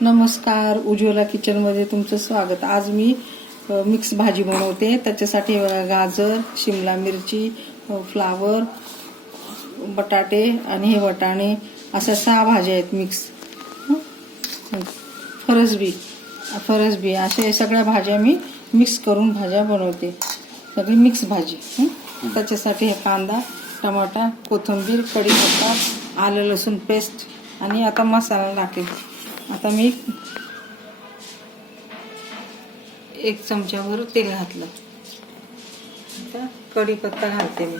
नमस्कार उज्ज्वला किचनमध्ये तुमचं स्वागत. आज मी मिक्स भाजी बनवते. त्याच्यासाठी गाजर शिमला मिरची फ्लावर बटाटे आणि हे वटाणे अशा सहा भाज्या आहेत मिक्स? फरसबी फरसबी अशा सगळ्या भाज्या मी मिक्स करून भाज्या बनवते. सगळी मिक्स भाजी. हं? त्याच्यासाठी हे कांदा टमाटा कोथिंबीर कढीपत्ता आलं लसूण पेस्ट आणि आता मसाला टाकेल. आता मी एक चमच्यावर तेल घातलं. आता कढीपत्ता घालते मी.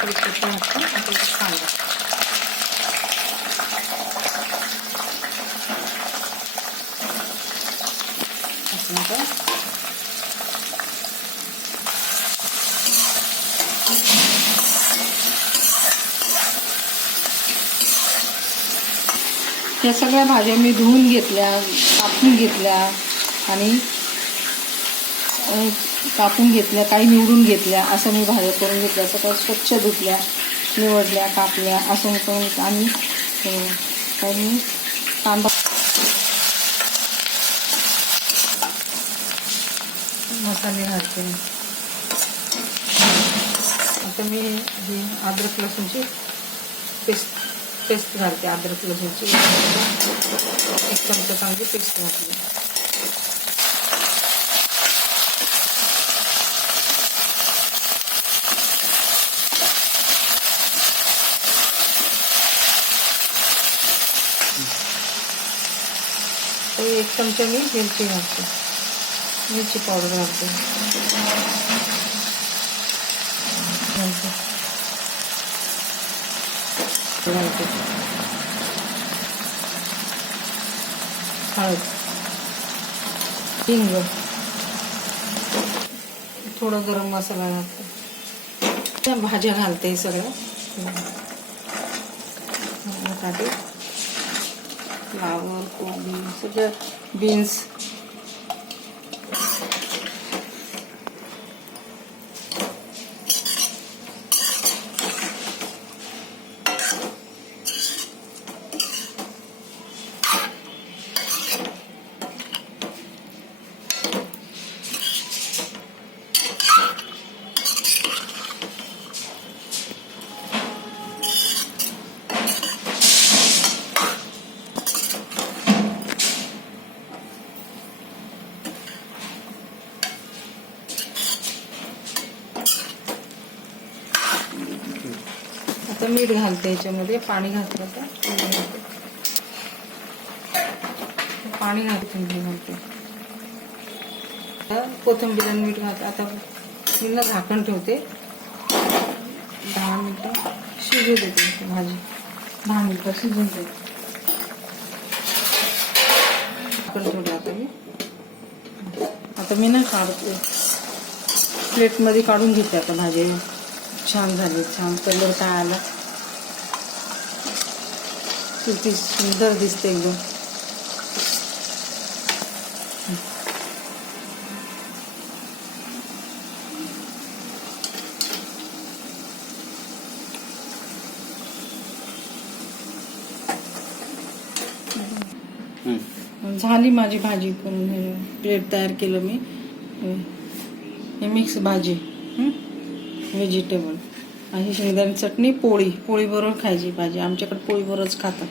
कढीपत्ता घातला आता कांदा आता या सगळ्या भाज्या मी धुवून घेतल्या कापून घेतल्या आणि कापून घेतल्या काही निवडून घेतल्या असं मी भाज्या करून घेतल्या सगळ्या स्वच्छ धुतल्या निवडल्या कापल्या असं मी करून आणि काही कांदा मसाले घालते आता मी हे अद्रक लसूणची पेस्ट पेस्ट घालते अद्रक लसूणची. एक चमचा चांगली पेस्ट घातली. एक चमचा मी मिरची घालते. मिरची पावडर घालते. घालते. हळद. हिंग. थोडा गरम मसाला घालते. त्या भाज्या घालते हे सगळ्या बटाटे फ्लावर कोबी सगळं बीन्स आता मीठ घालते याच्यामध्ये पाणी घातलं आता पाणी घालते. मी घालते. आता कोथिंबीर आणि मीठ घालते. आता मी ना झाकण ठेवते. दहा मिनटं शिजू देते भाजी. दहा मिनटं शिजून देते. झाकण ठेवलं आता मी. आता मी ना काढते. प्लेटमध्ये काढून घेते आता भाजी. छान झाली छान कलर काय आला किती सुंदर दिसते एकदम झाली माझी भाजी करून हे प्लेट तयार केलं मी. हे मिक्स भाजी. व्हेजिटेबल आणि शेंगदाणी चटणी पोळी. पोळीबरोबर खायची भाजी. आमच्याकडे पोळीबरोबरच खातात.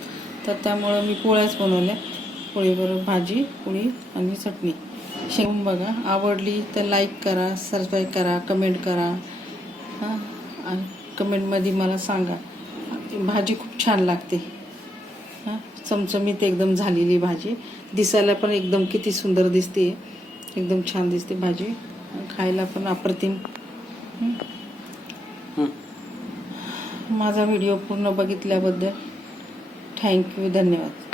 तर त्यामुळं मी पोळ्याच बनवल्या. पोळीबरोबर भाजी पोळी आणि चटणी. शेंगून बघा. आवडली तर लाईक करा सबस्क्राईब करा कमेंट करा. हां? आणि कमेंटमध्ये मला सांगा. भाजी खूप छान लागते. हां? चमचमीत एकदम झालेली भाजी. दिसायला पण एकदम किती सुंदर दिसते एकदम छान दिसते भाजी. खायला पण अप्रतिम. हं? माझा व्हिडिओ पूर्ण बघितल्याबद्दल थँक्यू धन्यवाद.